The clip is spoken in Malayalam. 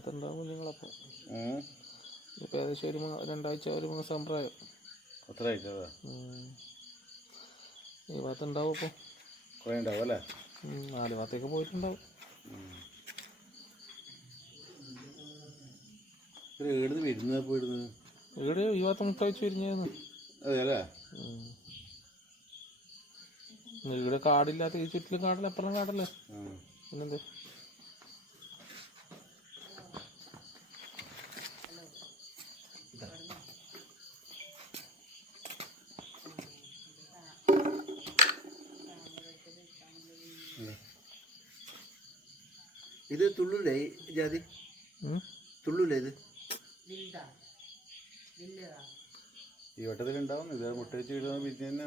ഭാഗത്തുണ്ടാവും കുഞ്ഞുങ്ങളപ്പോൾ. ഇപ്പോൾ ഏകദേശം ഒരു രണ്ടാഴ്ച ഒരു മാസം പ്രായം. അത്ര ആയിട്ടതാ ഈ ഭാഗത്തുണ്ടാവും ഇപ്പോൾ. കുറേ ഉണ്ടാവും അല്ലേ? 4 ഭാഗത്തേക്ക് പോയിട്ടുണ്ടാവും. ഏടുന്ന് വരുന്നത് പോയിടുന്നത് വീട് ഈ ഭാഗത്ത് മുട്ടയച്ച് വിരിഞ്ഞായിരുന്നു. അതെ അല്ലേ? വീട് കാടില്ലാത്ത ഈ ചുറ്റിലും കാടല്ലേ, അപ്പുറം കാടല്ലേ, പിന്നെന്ത്. ഇത് തുള്ളൂലേ ജാതി? തുള്ളൂലേ ഇത്? ഈ വട്ടത്തിലുണ്ടാവും. ഇത് മുട്ട വെച്ച് വിടുന്ന പിന്നെ